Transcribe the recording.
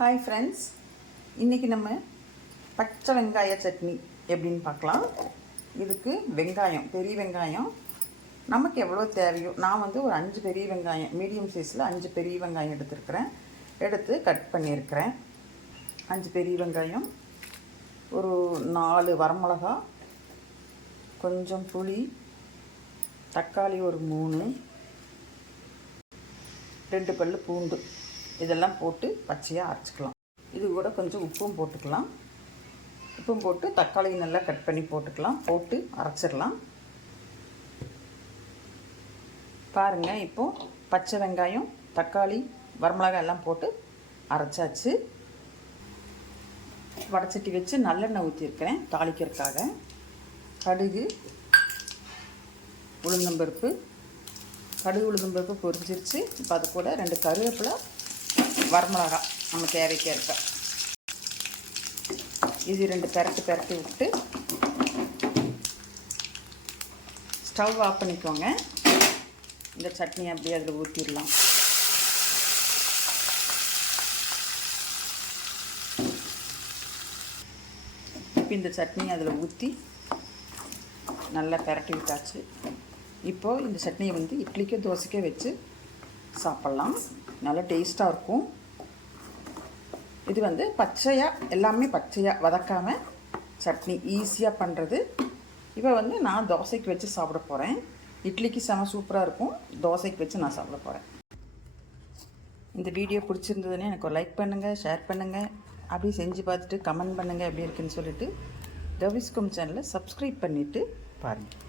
Hi friends, இன்றைக்கி நம்ம பச்சை வெங்காய சட்னி எப்படின்னு பார்க்கலாம். இதுக்கு வெங்காயம், பெரிய வெங்காயம் நமக்கு எவ்வளோ தேவையோ, நான் வந்து ஒரு 5 பெரிய வெங்காயம், மீடியம் சைஸில் 5 பெரிய வெங்காயம் எடுத்து கட் பண்ணியிருக்கிறேன். 5 பெரிய வெங்காயம், ஒரு 4 வரமிளகா, கொஞ்சம் புளி, தக்காளி ஒரு 3, 2 பல் பூண்டு, இதெல்லாம் போட்டு பச்சையாக அரைச்சிக்கலாம். இது கூட கொஞ்சம் உப்பும் போட்டுக்கலாம். உப்பும் போட்டு தக்காளி நல்லா கட் பண்ணி போட்டு அரைச்சிடலாம். பாருங்கள், இப்போது பச்சை வெங்காயம், தக்காளி, வரமிளகாய் எல்லாம் போட்டு அரைச்சாச்சு. வடைச்சட்டி வச்சு நல்லெண்ணெய் ஊற்றிருக்கிறேன் தாளிக்கிறதுக்காக. கடுகு, உளுந்தம்பருப்பு பொரிஞ்சிருச்சு. இப்போ அது கூட 2 கருவேப்பிலை, வரமிளகா நம்ம தேவைக்கு இருக்க இது 2 பெரட்டி விட்டு ஸ்டவ் ஆஃப் பண்ணிக்கோங்க. இந்த சட்னி அப்படியே அதில் ஊற்றிடலாம். இப்போ இந்த சட்னி அதில் ஊற்றி நல்லா பெரட்டி விட்டாச்சு. இப்போது இந்த சட்னியை வந்து இட்லிக்கோ தோசைக்கோ வச்சு சாப்பிட்லாம். நல்லா டேஸ்ட்டாக இருக்கும். இது வந்து எல்லாமே பச்சையாக வதக்காமல் சட்னி ஈஸியாக பண்ணுறது. இப்போ வந்து நான் தோசைக்கு வச்சு சாப்பிட போகிறேன். இட்லிக்கு செம சூப்பராக இருக்கும். தோசைக்கு வச்சு நான் சாப்பிட போகிறேன். இந்த வீடியோ பிடிச்சிருந்ததுன்னு எனக்கு ஒரு லைக் பண்ணுங்கள், ஷேர் பண்ணுங்கள். அப்படி செஞ்சு பார்த்துட்டு கமெண்ட் பண்ணுங்கள் எப்படி இருக்குன்னு சொல்லிட்டு கவிஸ்கம் சேனலை சப்ஸ்கிரைப் பண்ணிவிட்டு பாருங்கள்.